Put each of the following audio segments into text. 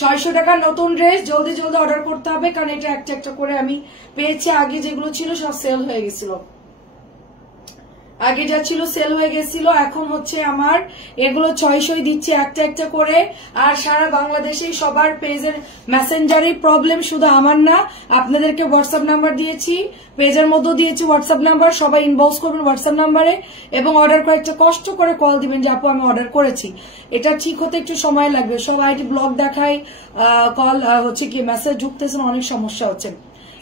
600 টাকার নতুন ড্রেস, জলদি জলদি অর্ডার করতে হবে, কারণ এটা একটা একটা করে আমি পেয়েছি। আগে যেগুলো ছিল সব সেল হয়ে গেছিল, আগে যা ছিল সেল হয়ে গেছিল। এখন হচ্ছে আমার এগুলো 600 দিচ্ছি একটা একটা করে। আর সারা বাংলাদেশে সবার পেজের মেসেঞ্জারের প্রবলেম, শুধু আমার না, আপনাদেরকে হোয়াটসঅ্যাপ নাম্বার দিয়েছি, পেজের মধ্যে দিয়েছি হোয়াটসঅ্যাপ নাম্বার, সবাই ইনবক্স করবেন হোয়াটসঅ্যাপ নাম্বারে এবং অর্ডার করে একটা কষ্ট করে কল দিবেন যে আপু আমি অর্ডার করেছি। এটা ঠিক হতে একটু সময় লাগবে, সব আইডি ব্লক দেখায়, কল হচ্ছে কি মেসেজ ঢুকতেছে না, অনেক সমস্যা হচ্ছে।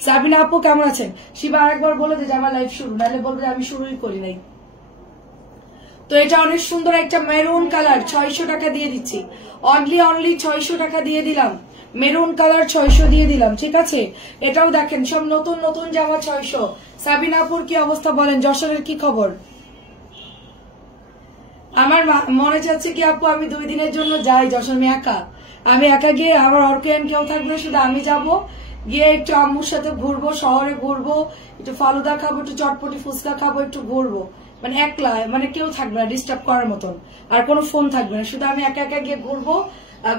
সাবিনা আপু কেমন আছেন? শিবা আরেকবার বলে যে আমার লাইভ শুরু, নাহলে বলবে যে আমি শুরুই করি নাই। তো এটা অনেক সুন্দর একটা মেরুন কালার, 600 টাকা দিয়ে দিচ্ছি, অনলি 600 টাকা দিয়ে দিলাম, মেরুন কালার 600 দিয়ে দিলাম, ঠিক আছে। এটাও দেখেন সব নতুন নতুন জামা 600। সাবিনা আপুর কি অবস্থা বলেন, যশোরের কি খবর? আমার মনে চাচ্ছে কি আপু আমি 2 দিনের জন্য যাই যশোর, আমি একা গিয়ে আমার অর্কেন কেউ থাকবে, শুধু আমি যাব, গিয়ে একটু আম্মুর সাথে ঘুরবো, শহরে ঘুরবো, একটু ফালুদা খাবো, একটু চটপটি ফুচকা খাবো, একটু ঘুরবো, মানে একলা, মানে কেউ থাকবে না ডিস্টার্ব করার মতন, আর কোনো ফোন থাকবে না, শুধু আমি একা একা গিয়ে ঘুরবো,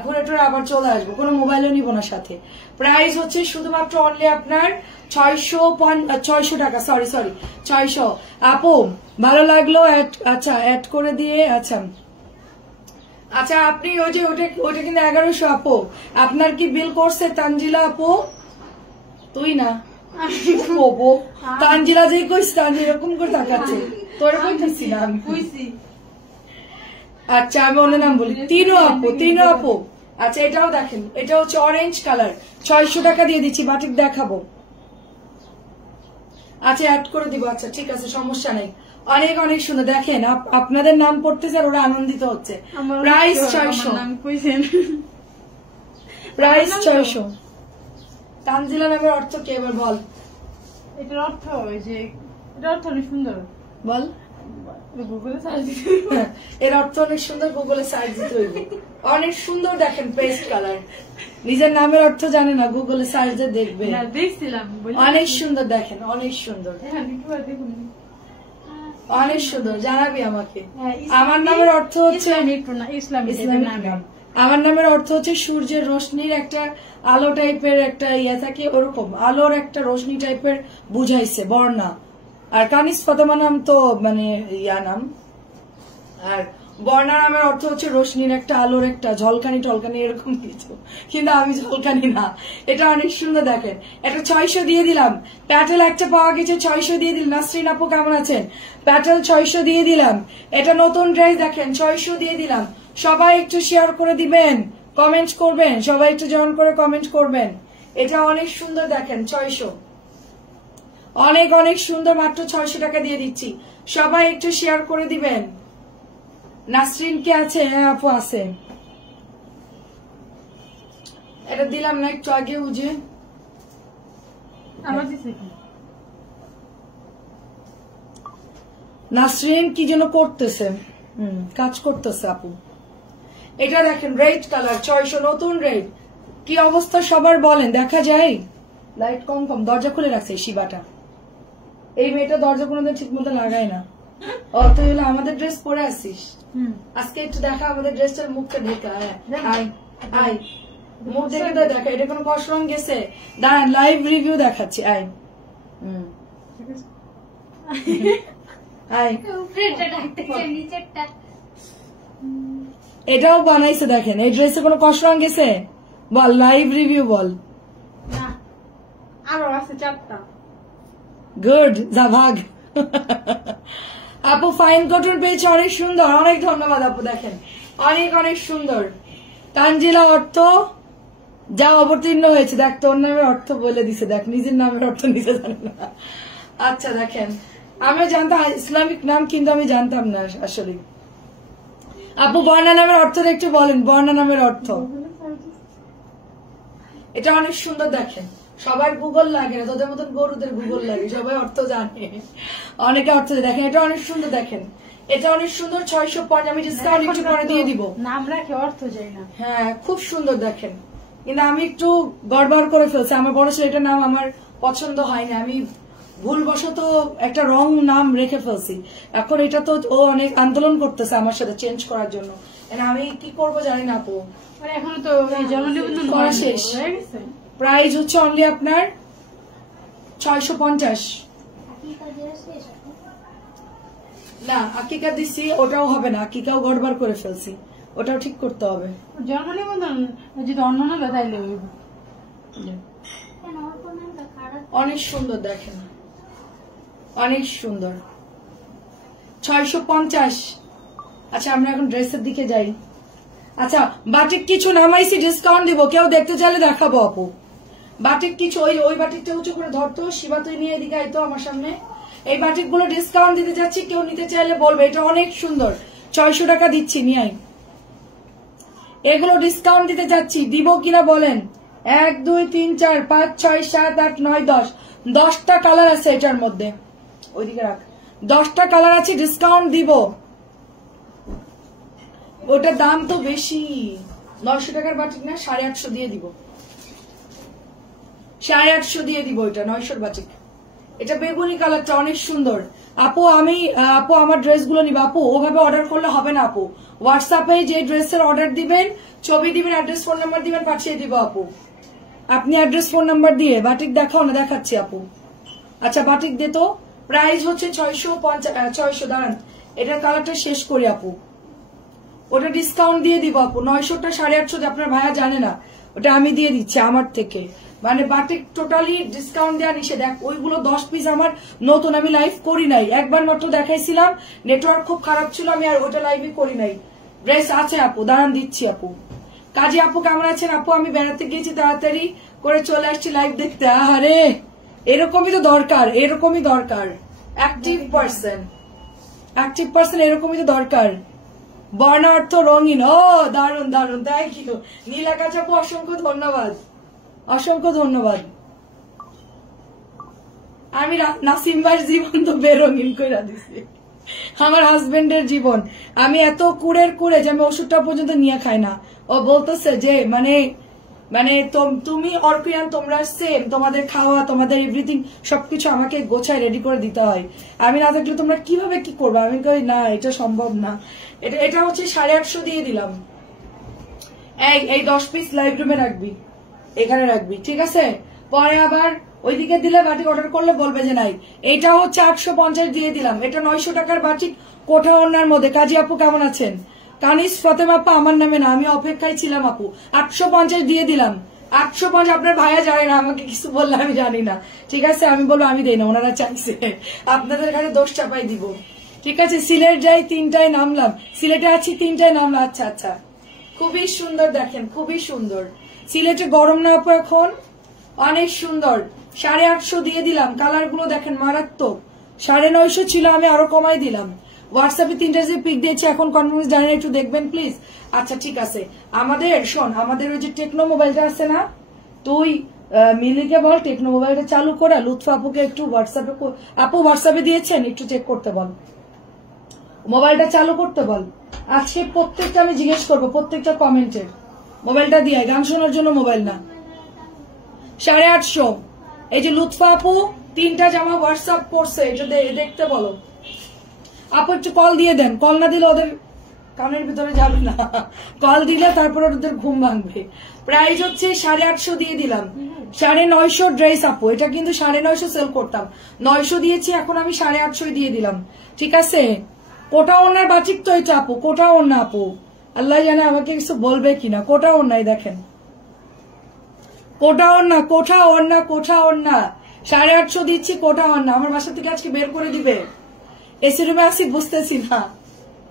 ঘুরে টুরে আবার চলে আসবো, কোনো মোবাইলও নিব না সাথে। প্রাইস হচ্ছে শুধুমাত্র অনলি আপনার 600 টাকা, সরি 600। আপু ভালো লাগলো, আচ্ছা অ্যাড করে দিয়ে, আচ্ছা আচ্ছা আপনি ওই যে ওইটা কিন্তু 1100 আপু, আপনার কি বিল করছে তানজিলা আপু? তুই না তানজিলা যে কইস, তানজিলা এরকম করে তাকাচ্ছে, তোর কইতেছি না আমি, আচ্ছা আমি অন্য নাম বলি, তিনো আপু। আচ্ছা এটাও দেখেন, এটা হচ্ছে অরেঞ্জ কালার, 600 টাকা দিয়ে দিচ্ছি, বাটিক দেখাবো, আচ্ছা অ্যাড করে দিব, আচ্ছা ঠিক আছে সমস্যা নেই। অনেক অনেক সুন্দর, দেখেন আপনাদের নাম পড়তেছে আর ওরা আনন্দিত হচ্ছে। Price 600, price 600। তানজিলা নামের অর্থ কি এবার বল? এটার অর্থ ওই যে, এটার অর্থ অনেক সুন্দর, বল। গুগলে সার্চ দিতে, এর অর্থ অনেক সুন্দর, গুগলে সার্চ দিতে হইবে। অনেক সুন্দর দেখেন, পেস্ট কালার, নিজের নামের অর্থ জানে না, গুগলে সার্চ দিয়ে দেখবে, দেখছিলাম, অনেক সুন্দর দেখেন, অনেক সুন্দর, অনেক সুন্দর, জানাবি আমাকে। আমার নামের অর্থ হচ্ছে ইসলাম, আমার নামের অর্থ হচ্ছে সূর্যের রোশনির একটা আলো টাইপের একটা ইয়ে থাকে, ওরকম আলোর একটা রোশনি টাইপের বুঝাইছে বর্ণা। আর কানিস ফাতেমা নাম তো মানে ইয়া নাম, আর বর্ণা নামের অর্থ হচ্ছে রোশনির একটা আলোর একটা ঝলকানি টলকানি এরকম কিছু, কিন্তু আমি ঝলকানি না। এটা অনেক সুন্দর দেখেন, এটা 600 দিয়ে দিলাম। প্যাটেল একটা পাওয়া গেছে, 600 দিয়ে দিলাম। নাসরিন আপু কেমন আছেন? প্যাটেল 600 দিয়ে দিলাম। এটা নতুন ড্রেস দেখেন, 600 দিয়ে দিলাম। সবাই একটু শেয়ার করে দিবেন, কমেন্ট করবেন, সবাই একটু জয়েন করে কমেন্ট করবেন। এটা অনেক সুন্দর দেখেন, 600, অনেক অনেক সুন্দর, মাত্র 600 টাকা দিয়ে দিচ্ছি। সবাই একটু শেয়ার করে দিবেন। নাসরিন কে আছে? হ্যাঁ আপু আছে। এটা দিলাম না একটু আগে, উজে আমার দিছে কি নাসরিন কি যেন করতেছে, কাজ করতেছে আপু। এটা দেখেন রেড কালার, 600, নতুন রেড। কি অবস্থা সবার বলেন, দেখা যায়? লাইট কম কম, দরজা খুলে রাখছে শিবাটা, এই মেয়েটা দরজা কোনোদিন ঠিক মতো লাগায় না। ও তুই হলো আমাদের ড্রেস পরে আসিস, আজকে একটু দেখা আমাদের ড্রেসটার মুখটা ঢেকা। আয় আয়, মুখ দেখে তো দেখা, এটা কোনো কষ্ট রং গেছে? দাঁড়ান লাইভ রিভিউ দেখাচ্ছি, আয় আয়। এটাও বানাইছে দেখেন, এই ড্রেসে কোনো কষ্ট রং গেছে? বল লাইভ রিভিউ বল। না, আরো আছে 4টা। গুড, যা ভাগ। আপু ফাইন কটন পেয়েছে, অনেক সুন্দর, অনেক ধন্যবাদ আপু। দেখেন অনেক অনেক সুন্দর। তানজিলা অর্থ যা অবতীর্ণ হয়েছে, দেখ তোর নামের অর্থ বলে দিছে, দেখ নিজের নামের অর্থ নিজে জানে না। আচ্ছা দেখেন, আমি জানতাম ইসলামিক নাম, কিন্তু আমি জানতাম না আসলে। আপু বর্ণা নামের অর্থটা একটু বলেন, বর্ণা নামের অর্থ। এটা অনেক সুন্দর দেখেন, সবার গুগল লাগে না, তোদের মতন গরুদের গুগল লাগে, সবাই অর্থ জানে, অনেকে অর্থ দেখেন। এটা অনেক সুন্দর দেখেন, এটা অনেক সুন্দর, 650। আমি ডিসকাউন্ট একটু করে দিয়ে দিব, নাম রাখে অর্থ যায় না। হ্যাঁ খুব সুন্দর দেখেন, কিন্তু আমি একটু গড়বড় করে ফেলছি। আমার বড় ছেলেটার নাম আমার পছন্দ হয়নি, আমি ভুলবশত একটা রং নাম রেখে ফেলছি। এখন এটা তো ও অনেক আন্দোলন করতেছে আমার সাথে চেঞ্জ করার জন্য, আমি কি করবো জানি না আপু। এখনো তো জন্মদিন করা শেষ। প্রাইস হচ্ছে অনলি আপনার 650। না আকিকা দিচ্ছি, ওটাও হবে না, আকিকাও গড়বড় করে ফেলছি, ওটাও ঠিক করতে হবে। জন্ম নিবন্ধন যদি অন্য না তাইলে অনেক সুন্দর দেখেন, অনেক সুন্দর। 650। আচ্ছা আমরা এখন ড্রেসের দিকে যাই। আচ্ছা বাটিক কিছু নামাইছি, ডিসকাউন্ট দিব, কেউ দেখতে চাইলে দেখাবো আপু। বাটিক কিছু ওই বাটিকটা উঁচু করে ধরতো, শিবা তুই নিয়ে এদিকে আইতো আমার সামনে। এই বাটিক গুলো ডিসকাউন্ট দিতে যাচ্ছি, কেউ নিতে চাইলে বলবে, এটা অনেক সুন্দর। 600 টাকা দিচ্ছি, নিয়ে আই। এগুলো ডিসকাউন্ট দিতে যাচ্ছি, দিব কিনা বলেন? 1 2 3 4 5 6 7 8 9 10 10টা কালার আছে এটার মধ্যে, ওইদিকে রাখ। 10টা কালার আছে, ডিসকাউন্ট দিব। ওটার দাম তো বেশি, 900 টাকার বাটিক না, 850 দিয়ে দিব, 850 দিয়ে দিব। এটা 900 বাটিক। এটা বেগুনি কালারটা অনেক সুন্দর আপু। আপু আমার ড্রেস গুলো নিব আপু, ওভাবে অর্ডার করলে হবে না আপু। হোয়াটসঅ্যাপে যে ড্রেসের অর্ডার দিবেন, ছবি দিবেন, অ্যাড্রেস ফোন নাম্বার দিবেন, পাঠিয়ে দিব আপু। আপনি অ্যাড্রেস ফোন নাম্বার দিয়ে বাটিক দেখাও না, দেখাচ্ছি আপু। আচ্ছা বাটিক দে তো। প্রাইস হচ্ছে 650। দাঁড়ান এটার কালারটা শেষ করি আপু, ওটা ডিসকাউন্ট দিয়ে দিব আপু। 900টা 850, আপনার ভাইয়া জানে না, ওটা আমি দিয়ে দিচ্ছি আমার থেকে। মানে বাটিক টোটালি ডিসকাউন্ট দেওয়া নিষেধ। ওইগুলো 10 পিস আমার নতুন, আমি লাইভ করি নাই, একবার মাত্র দেখাইছিলাম, নেটওয়ার্ক খুব খারাপ ছিল, আমি আর ওটা লাইভই করি নাই। ড্রেস আছে আপু, দাঁড়ান দিচ্ছি আপু। কাজী আপু কেমন আছেন আপু? আমি বেড়াতে গিয়েছি, তাড়াতাড়ি করে চলে আসছি লাইভ দেখতে। আরে এরকমই তো দরকার, এরকমই দরকার। অ্যাক্টিভ পার্সন এরকমই তো দরকার। বর্ণার্থ রঙিন, ও দারুন দারুন, থ্যাংক ইউ নীলাকাচ আপু, অসংখ্য ধন্যবাদ, অসংখ্য ধন্যবাদ। আমি নাসিম ভাইয়ের জীবন তো বেরঙিন কইরা দিছি, আমার হাজবেন্ডের জীবন। আমি এত কুড়ে যে আমি ওষুধটা পর্যন্ত নিয়ে খাই না। ও বলতেছে যে মানে তুমি অর্পিয়ান, তোমরা সেম, তোমাদের খাওয়া, তোমাদের এভরিথিং সবকিছু আমাকে গোছায় রেডি করে দিতে হয়। আমি না থাকলে তোমরা কিভাবে কি করবে? আমি কই না, এটা সম্ভব না। এটা হচ্ছে 850 দিয়ে দিলাম। এই 10 পিস লাইভ রুমে রাখবি, এখানে রাখবি, ঠিক আছে? পরে আবার ওইদিকে দিলে বাটিক অর্ডার করলে বলবে যে নাই। এটা হচ্ছে 850 দিয়ে দিলাম। এটা 900 টাকার বাটিক, কোঠা অন্যার মধ্যে। কাজী আপু কেমন আছেন? কানিস ফতেমা আপা আমার নামে না, আমি অপেক্ষায় ছিলাম আপু। 850 দিয়ে দিলাম। 850 আপনার ভাইয়া জানে না, আমাকে কিছু বললে আমি জানি না, ঠিক আছে? আমি বলবো আমি দেই না, ওনারা চাইছে, আপনাদের কাছে দোষ চাপাই দিব, ঠিক আছে? সিলেট যাই 3টায় নামলাম, সিলেটে আছি 3টায় নামলাম। আচ্ছা আচ্ছা, খুবই সুন্দর দেখেন, খুবই সুন্দর। সিলেটে গরম না আপু এখন? অনেক সুন্দর। 850 দিয়ে দিলাম। কালার গুলো দেখেন মারাত্মক। 950 ছিল, আমি আরো কমাই দিলাম। হোয়াটসঅ্যাপে 3টা যে পিক দিয়েছি, এখন কনফারেন্স জানেন, একটু দেখবেন প্লিজ। আচ্ছা ঠিক আছে। আমাদের ওই যে টেকনো মোবাইলটা আছে না, তুই মিলিকে বল টেকনো মোবাইলটা চালু করা। লুৎফা আপুকে একটু হোয়াটসঅ্যাপে, আপু হোয়াটসঅ্যাপে দিয়েছেন, একটু চেক করতে বল, মোবাইলটা চালু করতে বল। আজকে প্রত্যেকটা আমি জিজ্ঞেস করবো, প্রত্যেকটা কমেন্টের। মোবাইলটা দিয়ে গান শোনার জন্য মোবাইল না। 850। এই যে লুৎফা আপু 3টা জামা হোয়াটসঅ্যাপ করছে, এটা দেখতে বলো আপু। একটু কল দিয়ে দেন, কল না দিলে ওদের কানের ভিতরে যাবে না, কল দিলে তারপর ওদের ঘুম ভাঙবে। প্রাইস হচ্ছে 850 দিয়ে দিলাম। 950 ড্রেস আপু, এটা কিন্তু 950 সেল করতাম, 900 দিয়েছি, এখন আমি 850 দিয়ে দিলাম, ঠিক আছে? কোটা ওনার বাচিক তো এটা আপু, কোটা ওনা আপু, আল্লাহ জানে আমাকে কিছু বলবে কিনা। কোটা ওনাই দেখেন, কোটা ওনা, কোঠা ওনা, কোঠা ওনা। 850 দিচ্ছি, কোটা ওনা। আমার বাসা থেকে আজকে বের করে দিবে। এসি রুমে আসি, বুঝতেছি না।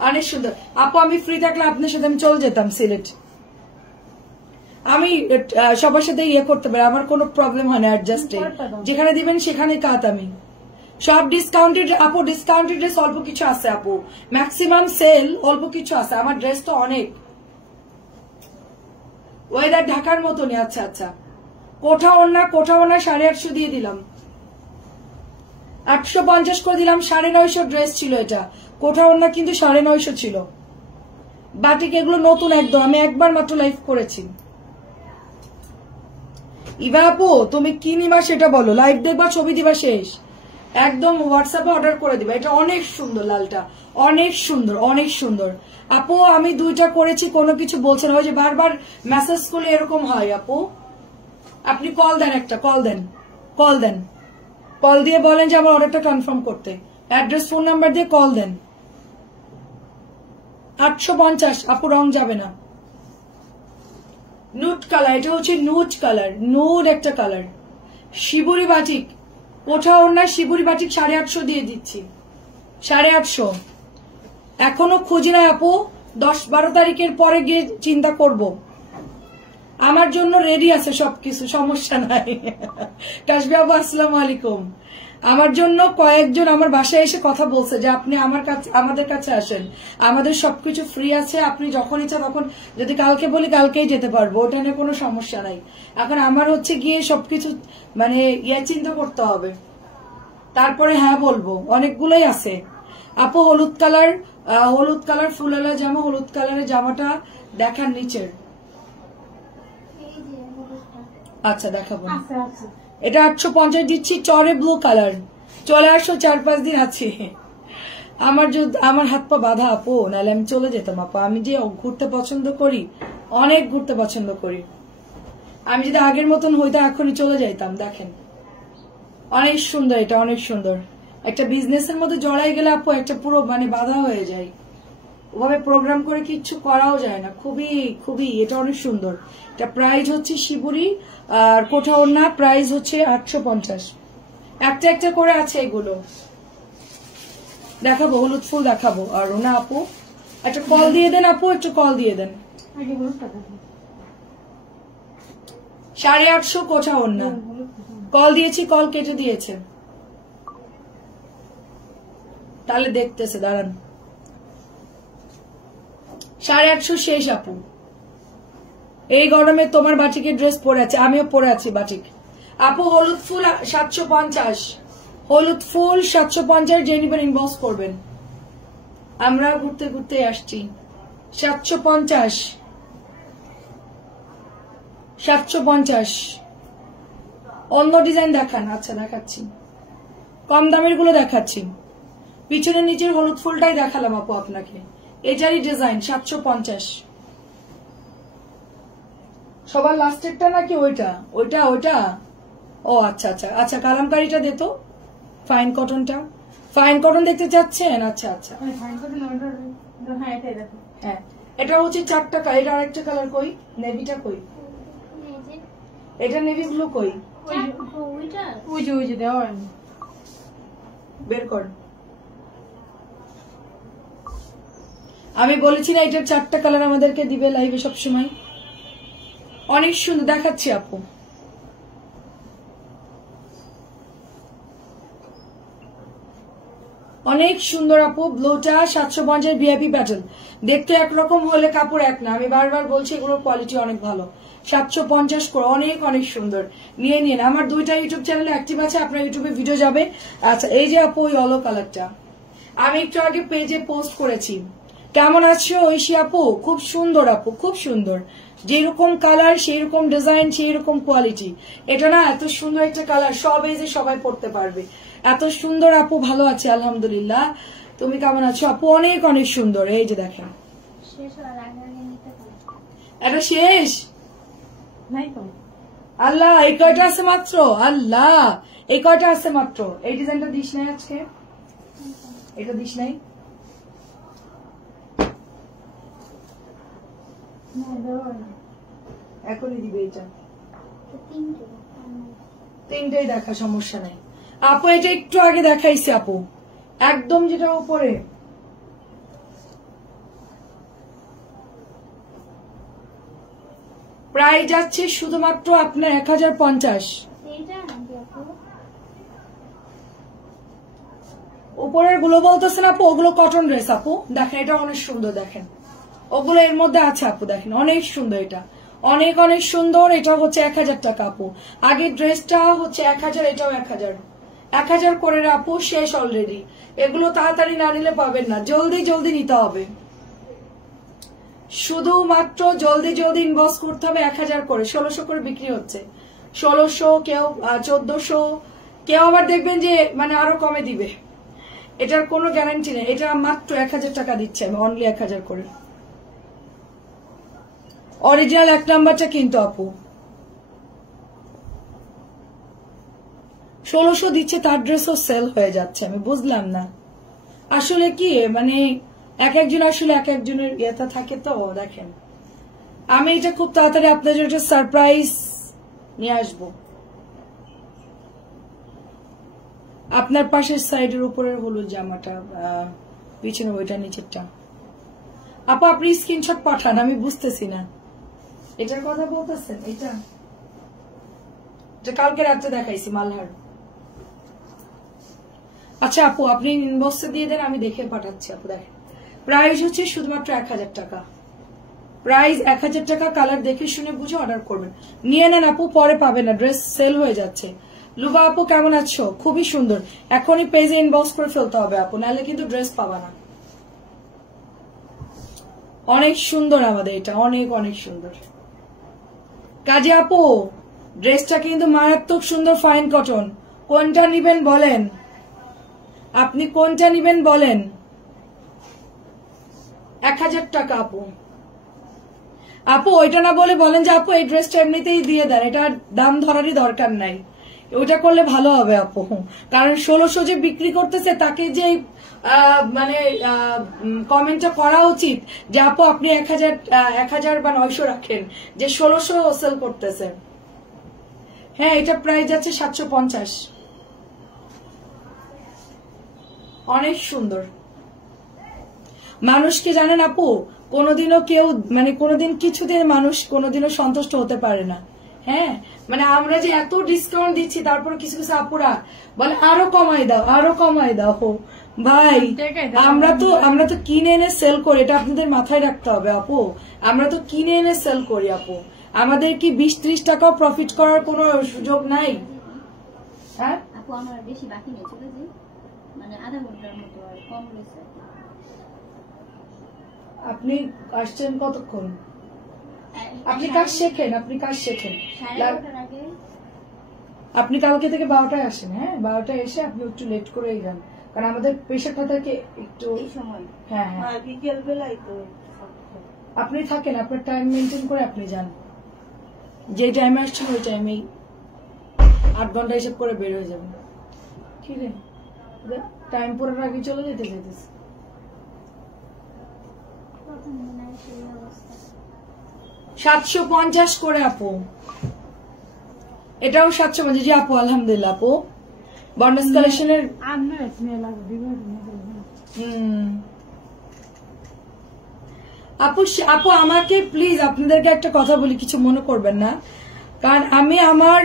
অনেক সুন্দর আপু, আমি ফ্রি থাকলে আপনার সাথে আমি চলে যেতাম সিলেট। আমি সবার সাথে ইয়ে করতে পারি, আমার কোনো প্রবলেম হয় না, অ্যাডজাস্টে যেখানে দিবেন সেখানে কাত। আমি সব ডিসকাউন্টেড আপু, ডিসকাউন্টেড ড্রেস অল্প কিছু আছে আপু, ম্যাক্সিমাম সেল অল্প কিছু আছে। আমার ড্রেস তো অনেক, ওয়েদার ঢাকার মতনই। আচ্ছা আচ্ছা, কোঠা ওনা 850 দিয়ে দিলাম। 850 করে দিলাম। 950 ড্রেস ছিল এটা, কোঠা ওনা কিন্তু 950 ছিল। বাটিক এগুলো নতুন একদম, আমি একবার মাত্র লাইভ করেছি। ইভা আপু তুমি কি নিবা সেটা বলো, লাইভ দেখবা ছবি দিবা শেষ। একদম হোয়াটসঅ্যাপে অর্ডার করে দিবে। এটা অনেক সুন্দর, লালটা অনেক সুন্দর, অনেক সুন্দর। আপু আমি দুইটা করেছি, কোনো কিছু বলছেন, ওই যে বারবার মেসেজ করলে এরকম হয়। আপু আপনি কল দেন, একটা কল দেন, কল দেন, কল দিয়ে বলেন যে আমার অর্ডারটা কনফার্ম করতে, অ্যাড্রেস ফোন নাম্বার দিয়ে কল দেন। 850 আপু, রং যাবে না। নুড কালার, এটা হচ্ছে নুড কালার, নুড একটা কালার। শিবুরি বাটিক, কোঠা ওড়না শিবুরি বাটিক 850 দিয়ে দিচ্ছি, 850। এখনো খুঁজি না আপু, 10-12 তারিখের পরে গিয়ে চিন্তা করব। আমার জন্য রেডি আছে সবকিছু, সমস্যা নাই। কাশবি আপু আসসালামু আলাইকুম। আমার জন্য কয়েকজন আমার বাসায় এসে কথা বলছে যে আপনি আমাদের কাছে আসেন, আমাদের সবকিছু ফ্রি আছে, আপনি যখন ইচ্ছা তখন, যদি কালকে বলি কালকেই যেতে পারবো, ওটা নিয়ে কোনো সমস্যা নাই। এখন আমার হচ্ছে গিয়ে সবকিছু মানে চিন্তা করতে হবে, তারপরে হ্যাঁ বলবো। অনেকগুলোই আছে আপু। হলুদ কালার ফুলালা জামা, হলুদ কালারের জামাটা দেখার নিচের। আচ্ছা দেখাবো, এটা 850 দিচ্ছি। চরে ব্লু কালার, চলে আসো, 4-5 দিন আছি। আমার হাত পা বাঁধা আপু, নাহলে আমি চলে যেতাম আপু। আমি যে ঘুরতে পছন্দ করি, অনেক ঘুরতে পছন্দ করি। আমি যদি আগের মতন হইতো এখনই চলে যাইতাম। দেখেন অনেক সুন্দর, এটা অনেক সুন্দর। একটা বিজনেসের মধ্যে জড়াই গেলে আপু একটা পুরো মানে বাধা হয়ে যায়, ওভাবে প্রোগ্রাম করে কিচ্ছু করাও যায় না। খুবই খুবই এটা অনেক সুন্দর। এটা প্রাইস হচ্ছে শিবুরি আর কোঠা ওড়না, প্রাইস হচ্ছে 850। একটা একটা করে আছে এগুলো, দেখাবো। হলুদ ফুল দেখাবো। আর ওনা আপু একটা কল দিয়ে দেন, আপু একটু কল দিয়ে দেন। 850 কোঠা ওড়না, কল দিয়েছি, কল কেটে দিয়েছে, তাহলে দেখতেছে, দাঁড়ান। 850 শেষ আপু। এই গরমে তোমার বাটিকের ড্রেস পরে আছে, আমিও পরে আছি বাটিক। আপু হলুদ ফুল 750, হলুদ ফুল 750, যে নিবেন ইনবক্স করবেন। আমরা ঘুরতে ঘুরতে আসছি। 750 অন্য ডিজাইন দেখান। আচ্ছা দেখাচ্ছি, কম দামের গুলো দেখাচ্ছি। পিছনের নিচের হলুদ ফুলটাই দেখালাম আপু আপনাকে, এটারই ডিজাইন। 750। সবার লাস্টেরটা নাকি ওইটা? ওইটা ওইটা ও আচ্ছা আচ্ছা আচ্ছা, কালামকারীটা দে তো, ফাইন কটনটা। ফাইন কটন দেখতে চাচ্ছেন? আচ্ছা আচ্ছা, হ্যাঁ এটা হচ্ছে 4 টাকা। এটা আরেকটা কালার কই? নেভিটা কই? এটা নেভি ব্লু কই? বের কর। আমি বলেছি না এটার 4টা কালার আমাদেরকে দিবে লাইভে সবসময়। অনেক সুন্দর দেখাচ্ছি আপু। অনেক সুন্দর আপু। ব্লুটা 750 ভিআইপি প্যাটার্ন, দেখতে একরকম হলে কাপড় এক না। আমি বারবার বলছি এগুলোর কোয়ালিটি অনেক ভালো। 750 করে, অনেক অনেক সুন্দর। নিয়ে নিন। আমার 2টা ইউটিউব চ্যানেলে অ্যাক্টিভ আছে, আপনার ইউটিউবে ভিডিও যাবে। আচ্ছা এই যে আপু ইয়েলো কালারটা আমি একটু আগে পেজে পোস্ট করেছি। কেমন আছো ঐশী আপু? খুব সুন্দর আপু, খুব সুন্দর। যেরকম কালার সেই রকম ডিজাইন, সেই রকম কোয়ালিটি। এটা না এত সুন্দর একটা কালার, সব এজে সবাই পড়তে পারবে। এত সুন্দর আপু। ভালো আছে আলহামদুলিল্লাহ। তুমি কেমন আছো আপু? অনেক অনেক সুন্দর। এই যে দেখেন, এটা শেষ। আল্লাহ এই কয়টা আছে মাত্র, আল্লাহ এই কয়টা আছে মাত্র। এই ডিজাইনটা দিস নাই আজকে, এটা দিস নাই। এখনই দিবে এটা, 3টেই দেখা, সমস্যা নাই আপু। এটা একটু আগে দেখাইছি আপু, একদম যেটা উপরে। প্রাইস যাচ্ছে শুধুমাত্র আপনার 1050। উপরের গুলো বলতেছেন আপু, ওগুলো কটন ড্রেস আপু। দেখেন এটা অনেক সুন্দর, দেখেন ওগুলো এর মধ্যে আছে আপু। দেখেন অনেক সুন্দর, এটা অনেক অনেক সুন্দর। এটা হচ্ছে 1000 টাকা আপু। আগের ড্রেসটা হচ্ছে 1000, এটাও 1000। 1000 করে আপু, শেষ অলরেডি। এগুলো তাড়াতাড়ি না নিলে পাবেন না, জলদি জলদি নিতে হবে। শুধুমাত্র জলদি জলদি ইনবক্স করতে হবে। 1000 করে, 1600 করে বিক্রি হচ্ছে। 1600, কেউ 1400, কেউ আবার দেখবেন যে মানে আরো কমে দিবে, এটার কোনো গ্যারান্টি নেই। এটা মাত্র 1000 টাকা দিচ্ছে আমি, অনলি 1000 করে। অরিজিনাল 1 নাম্বারটা কিন্তু আপু 1600 দিচ্ছে, তার ড্রেসও সেল হয়ে যাচ্ছে। আমি বুঝলাম না আসলে কি, মানে এক একজন আসলে এক একজনের ইয়েটা থাকে। তো দেখেন আমি এটা খুব তাড়াতাড়ি আপনাদের জন্য একটা সারপ্রাইজ নিয়ে আসবো। আপনার পাশের সাইডের উপরের হলুদ জামাটা, পিছনে ওইটা নিচেরটা। আপা আপনি স্ক্রিনশট পাঠান, আমি বুঝতেছি না এটার কথা বলতেছেন। এটা কালকে রাত্রে দেখাইছি মালহার। আচ্ছা আপু আপনি ইনবক্সে দিয়ে দেন, আমি দেখে পাঠাচ্ছি। আপু দেখেন প্রাইস হচ্ছে শুধুমাত্র 1000 টাকা, প্রাইস 1000 টাকা। কালার দেখে শুনে বুঝে অর্ডার করবেন, নিয়ে নেন আপু, পরে পাবেন না, ড্রেস সেল হয়ে যাচ্ছে। লুবা আপু কেমন আছো? খুবই সুন্দর, এখনই পেজে ইনবক্স করে ফেলতে হবে আপু, নাহলে কিন্তু ড্রেস পাবা না। অনেক সুন্দর আমাদের এটা, অনেক অনেক সুন্দর। কাজে আপু ড্রেসটা কিন্তু মারাত্মক সুন্দর, ফাইন কটন। কোনটা নিবেন বলেন, আপনি কোনটা নিবেন বলেন? 1000 টাকা আপু। আপু ওইটা না বলে বলেন যে আপু এই ড্রেসটা এমনিতেই দিয়ে দেন, এটার দাম ধরারই দরকার নাই। ওইটা করলে ভালো হবে আপু, কারণ 1600 যে বিক্রি করতেছে তাকে যে মানে কমেন্টটা করা উচিত যে আপু আপনি 1000 বা 900 রাখেন, যে 1600 সেল করতেছে। হ্যাঁ এটা প্রাইস যাচ্ছে 750। অনেক সুন্দর। মানুষকে জানেন আপু কোনোদিনও কেউ মানে কোনোদিন কিছুদিন মানুষ কোনোদিনও সন্তুষ্ট হতে পারে না। হ্যাঁ মানে আমরা যে এত ডিসকাউন্ট দিচ্ছি, তারপর কিছু কিছু আপুরা বলে আরো কমাই দাও, আরো কমাই দাও। ভাই আমরা তো কিনে এনে সেল করি, এটা আপনাদের মাথায় রাখতে হবে আপু। আমরা তো কিনে এনে সেল করি আপু, আমাদের কি 20-30 টাকাও প্রফিট করার কোনো সুযোগ নাই? হ্যাঁ আপু আমার বেশি বাকি নেই, চলে যাই, মানে আধা ঘন্টার মতো কম রয়েছে। আপনি আসছেন কতক্ষণ? আপনি কাজ শেখেন, আপনি কাজ শেখেন। আপনি কালকে থেকে 12টায় আসেন। হ্যাঁ 12টায় এসে আপনি একটু লেট করেই যান, কারণ আমাদের পেশাটা থাকে একটু সময়। হ্যাঁ হ্যাঁ বিকেল বেলায় তো আপনি থাকেন, আপনার টাইম মেনটেন করে আপনি যান। যে টাইমে আসছেন ওই টাইমেই 8 ঘন্টা হিসেব করে বের হয়ে যাবেন। ঠিক আছে, টাইম পড়ার আগে চলে যেতে যেতেছে। 750 করে আপু, এটাও 750। জি আপু আলহামদুলিল্লাহ আপু, বন্ডাস কালেকশনের আপু আপু আমাকে প্লিজ আপনাদেরকে একটা কথা বলি, কিছু মনে করবেন না, কারণ আমি আমার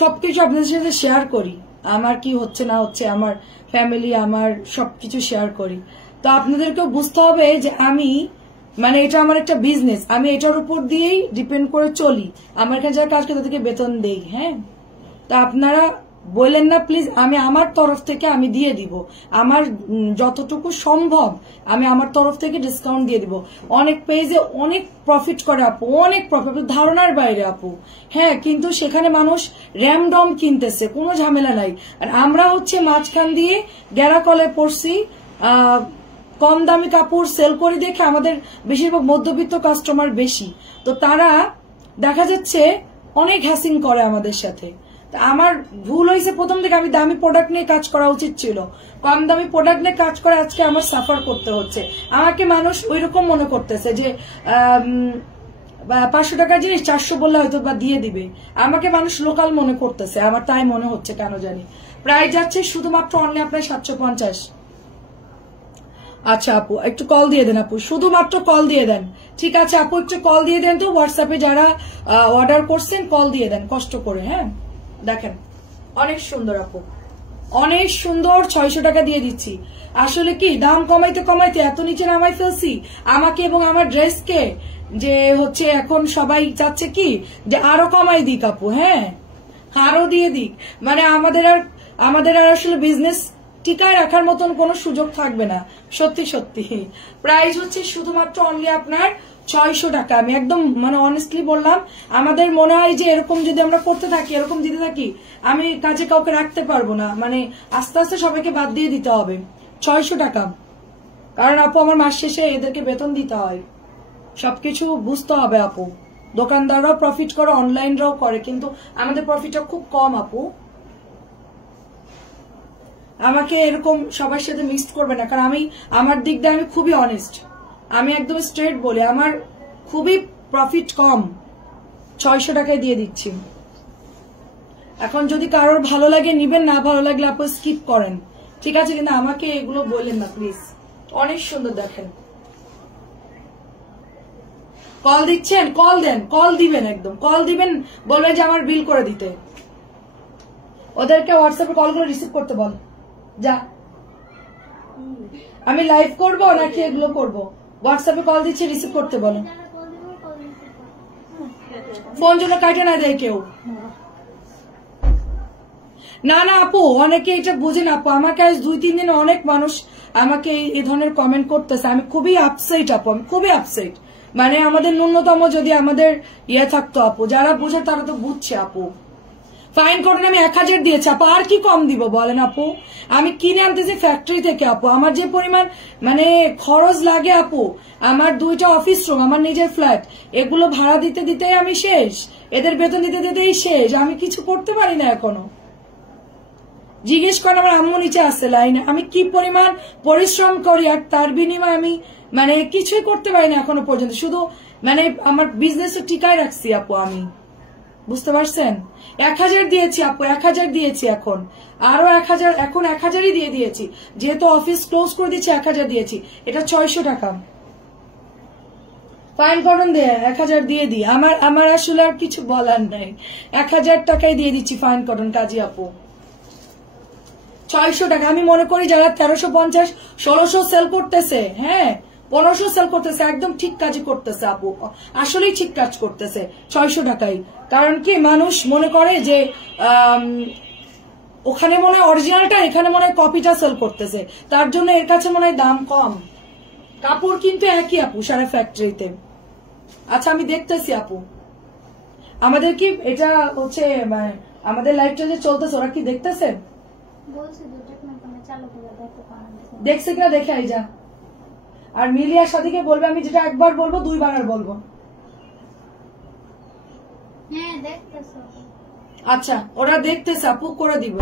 সবকিছু আপনাদের সাথে শেয়ার করি। আমার কি হচ্ছে না হচ্ছে, আমার ফ্যামিলি, আমার সবকিছু শেয়ার করি। তো আপনাদেরকেও বুঝতে হবে যে আমি মানে এটা আমার একটা বিজনেস, আমি এটার উপর দিয়েই ডিপেন্ড করে চলি। আমার কাছে যারা কাজ করে তাদেরকে বেতন দেই। হ্যাঁ তা আপনারা বললেন না প্লিজ, আমি আমার তরফ থেকে আমি দিয়ে দিব, আমার যতটুকু সম্ভব আমি আমার তরফ থেকে ডিসকাউন্ট দিয়ে দিব। অনেক পেজে অনেক প্রফিট করে আপু, অনেক প্রফিট, ধারণার বাইরে আপু। হ্যাঁ কিন্তু সেখানে মানুষ র্যামডম কিনতেছে, কোনো ঝামেলা নাই। আর আমরা হচ্ছে মাঝখান দিয়ে গ্যারাকলে পড়ছি, কম দামি কাপড় সেল করি দেখে আমাদের বেশিরভাগ মধ্যবিত্ত কাস্টমার বেশি, তো তারা দেখা যাচ্ছে অনেক হ্যাসিং করে আমাদের সাথে। আমার ভুল হয়েছে, প্রথম থেকে আমি দামি প্রোডাক্ট নিয়ে কাজ করা উচিত ছিল, কম দামি প্রোডাক্ট নিয়ে কাজ করে আজকে আমার সাফার করতে হচ্ছে। আমাকে মানুষ ওইরকম মনে করতেছে যে 500 টাকার জিনিস 400 বললে হয়তো বা দিয়ে দিবে, আমাকে মানুষ লোকাল মনে করতেছে, আমার তাই মনে হচ্ছে কেন জানি। প্রাইস যাচ্ছে শুধুমাত্র অনলি আপনার 750। আচ্ছা আপু একটু কল দিয়ে দেন আপু, শুধুমাত্র কল দিয়ে দেন। ঠিক আছে আপু একটু কল দিয়ে দেন তো, হোয়াটসঅ্যাপে যারা অর্ডার করছেন কল দিয়ে দেন কষ্ট করে। হ্যাঁ দেখেন অনেক সুন্দর আপু, অনেক সুন্দর, 600 টাকা দিয়ে দিচ্ছি। আসলে কি দাম কমাইতে কমাইতে এত নিচে নামাই ফেলছি আমাকে এবং আমার ড্রেসকে, যে হচ্ছে এখন সবাই চাচ্ছে কি যে আরো কমাই দিক আপু। হ্যাঁ আরো দিয়ে দিক, মানে আমাদের আর আসলে বিজনেস টিকায় রাখার মতন কোনো সুযোগ থাকবে না। সত্যি সত্যি প্রাইস হচ্ছে শুধুমাত্র অনলি আপনার 600 টাকা। আমি একদম মানে অনেস্টলি বললাম, আমাদের মনে হয় যে এরকম যদি আমরা করতে থাকি, এরকম দিতে থাকি, আমি কাজে কাউকে রাখতে পারবো না, মানে আস্তে আস্তে সবাইকে বাদ দিয়ে দিতে হবে। 600 টাকা, কারণ আপু আমার মাস শেষে এদেরকে বেতন দিতে হয়, সবকিছু বুঝতে হবে আপু। দোকানদাররাও প্রফিট করে, অনলাইনরাও করে, কিন্তু আমাদের প্রফিটটা খুব কম আপু। আমাকে এরকম সবার সাথে মিক্সড করবে না, কারণ আমি আমার দিক দিয়ে আমি খুবই অনেস্ট, আমি একদম স্ট্রেট বলি, আমার খুবই প্রফিট কম। 600 টাকায় দিয়ে দিচ্ছি। এখন যদি কারোর ভালো লাগে নিবেন, না ভালো লাগলে আপু স্কিপ করেন, ঠিক আছে? কিন্তু আমাকে এগুলো বললেন না প্লিজ। অনেক সুন্দর দেখেন। কল দিচ্ছেন, কল দেন, কল দিবেন, একদম কল দিবেন, বলবেন যে আমার বিল করে দিতে। ওদেরকে হোয়াটসঅ্যাপে কলগুলো রিসিভ করতে বল। যা, আমি লাইভ করব নাকি এগুলো করব? হোয়াটসঅ্যাপে কল দিচ্ছি, রিসিভ করতে বলো। ফোন জন্য কাটে না দেয় কেউ। না না আপু, অনেকে এটা বুঝেন আপু। আমাকে আজ 2-3 দিন অনেক মানুষ আমাকে এই ধরনের কমেন্ট করতেছে। আমি খুবই আপসেট আপু, আমি খুবই আপসেট। মানে আমাদের ন্যূনতম যদি আমাদের ইয়ে থাকতো আপু, যারা বুঝে তারা তো বুঝছে আপু। ফাইন কটন আমি 1000 দিয়েছি আপু, আর কি কম দিব বলেন আপু? আমি কিনে আনতেছি ফ্যাক্টরি থেকে আপু, আমার যে পরিমাণ মানে খরচ লাগে আপু, আমার 2টা অফিস রুম, আমার নিজের ফ্ল্যাট, এগুলো ভাড়া দিতে দিতেই আমি শেষ, এদের বেতন দিতে দিতেই শেষ, আমি কিছু করতে পারি না এখনো। জিজ্ঞেস করেন আমার আম্মু নিচে আসছে লাইনে, আমি কি পরিমাণ পরিশ্রম করি, আর তার বিনিময়ে আমি মানে কিছুই করতে পারি না এখনো পর্যন্ত, শুধু মানে আমার বিজনেস টিকায় রাখছি আপু আমি, বুঝতে পারছেন? 1000 দিয়েছি আপু, 1000 দিয়েছি, এখন আরো 1000, এখন 1000ই দিয়ে দিয়েছি, যেহেতু অফিস ক্লোজ করে দিচ্ছি 1000 দিয়েছি, এটা 600 টাকা। ফাইন কটন দিয়ে 1000 দিয়ে দিই, আমার আসলে আর কিছু বলার নাই, 1000 টাকায় দিয়ে দিচ্ছি ফাইন কটন কাজী আপু। 600 টাকা। আমি মনে করি যারা 1350, 1600 সেল করতেছে, হ্যাঁ 1500 সেল করতেছে, একদম ঠিক কাজই করতেছে আপু, আসলেই ঠিক কাজ করতেছে 600 টাকায়। কারণ কি, মানুষ মনে করে যে ওখানে মনে হয় অরিজিনালটা, এখানে মনে হয় কপিটা সেল করতেছে, তার জন্য এর কাছে মনে হয় দাম কম। কাপড় কিন্তু একই আপু সারা ফ্যাক্টরিতে। আচ্ছা আমি দেখতেছি আপু, আমাদের কি এটা হচ্ছে আমাদের লাইভটা যে চলতেছে, ওরা কি দেখতেছে? দেখছে কিনা দেখে আই যা। আর মিলিয়ার সাথীকে বলবে আমি যেটা একবার বলবো 2 বার আর বলবো। আচ্ছা ওরা দেখতেছে আপু, করে দিব।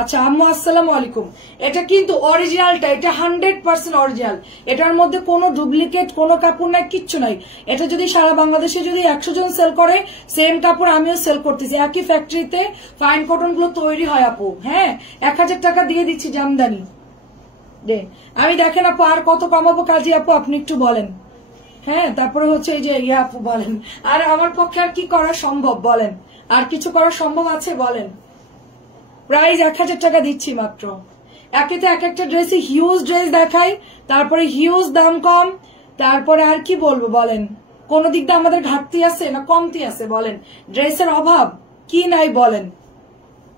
আচ্ছা আম্মু আসসালামু আলাইকুম। এটা কিন্তু অরিজিনালটা, এটা 100% অরিজিনাল, এটার মধ্যে কোনো ডুপ্লিকেট কোনো কাপড় নাই, কিচ্ছু নাই। এটা যদি সারা বাংলাদেশে যদি 100 জন সেল করে, সেম কাপড় আমিও সেল করতেছি, একই ফ্যাক্টরিতে ফাইন কটন গুলো তৈরি হয় আপু। হ্যাঁ 1000 টাকা দিয়ে দিচ্ছি জামদানি দে। আমি দেখেন আপু আর কত কমাবো কাজী আপু, আপনি একটু বলেন। হ্যাঁ তারপরে হচ্ছে এই যে ইয়া আপু বলেন, আর আমার পক্ষে আর কি করা সম্ভব বলেন, আর কিছু করা সম্ভব আছে বলেন? প্রাইস 1000 টাকা দিচ্ছি মাত্র। একেতে এক একটা ড্রেসে হিউজ ড্রেস দেখাই, তারপরে হিউজ দাম কম, তারপরে আর কি বলবো বলেন? কোন দিক দিয়ে আমাদের ঘাটতি আছে না কমতি আছে বলেন? ড্রেসের অভাব কি নাই বলেন?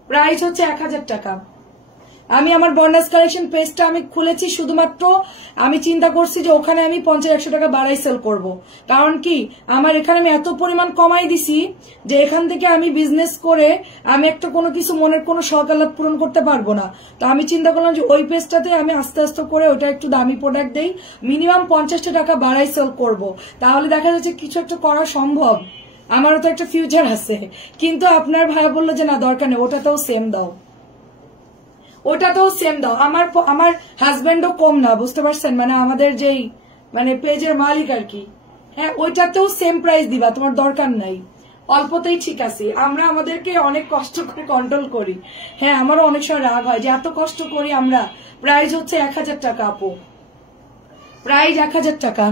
প্রাইস হচ্ছে 1000 টাকা। আমি আমার বর্নাস কালেকশন পেজটা আমি খুলেছি শুধুমাত্র, আমি চিন্তা করছি যে ওখানে আমি 50-100 টাকা বাড়াই সেল করব। কারণ কি, আমার এখানে আমি এত পরিমাণ কমাই দিছি যে এখান থেকে আমি বিজনেস করে আমি একটা কোনো কিছু মনের কোনো শখ আহ্লাদ পূরণ করতে পারবো না। তো আমি চিন্তা করলাম যে ওই পেজটাতে আমি আস্তে আস্তে করে ওটা একটু দামি প্রোডাক্ট দেই, মিনিমাম 50 টাকা বাড়াই সেল করব, তাহলে দেখা যাচ্ছে কিছু একটা করা সম্ভব, আমারও তো একটা ফিউচার আছে। কিন্তু আপনার ভাই বললো যে না দরকার নেই, ওটাতেও সেম দাও, ওটাতেও সেম দাও। আমার হাজবেন্ডও কম না, বুঝতে পারছেন? মানে আমাদের যেই মানে পেজের মালিক আর কি, হ্যাঁ ওইটাতেও সেম প্রাইস দিবা, তোমার দরকার নাই, অল্পতেই ঠিক আছে। আমরা আমাদেরকে অনেক কষ্ট করে কন্ট্রোল করি। হ্যাঁ আমারও অনেক সময় রাগ হয় যে এত কষ্ট করি আমরা। প্রাইস হচ্ছে 1000 টাকা আপু, প্রাইস 1000 টাকা।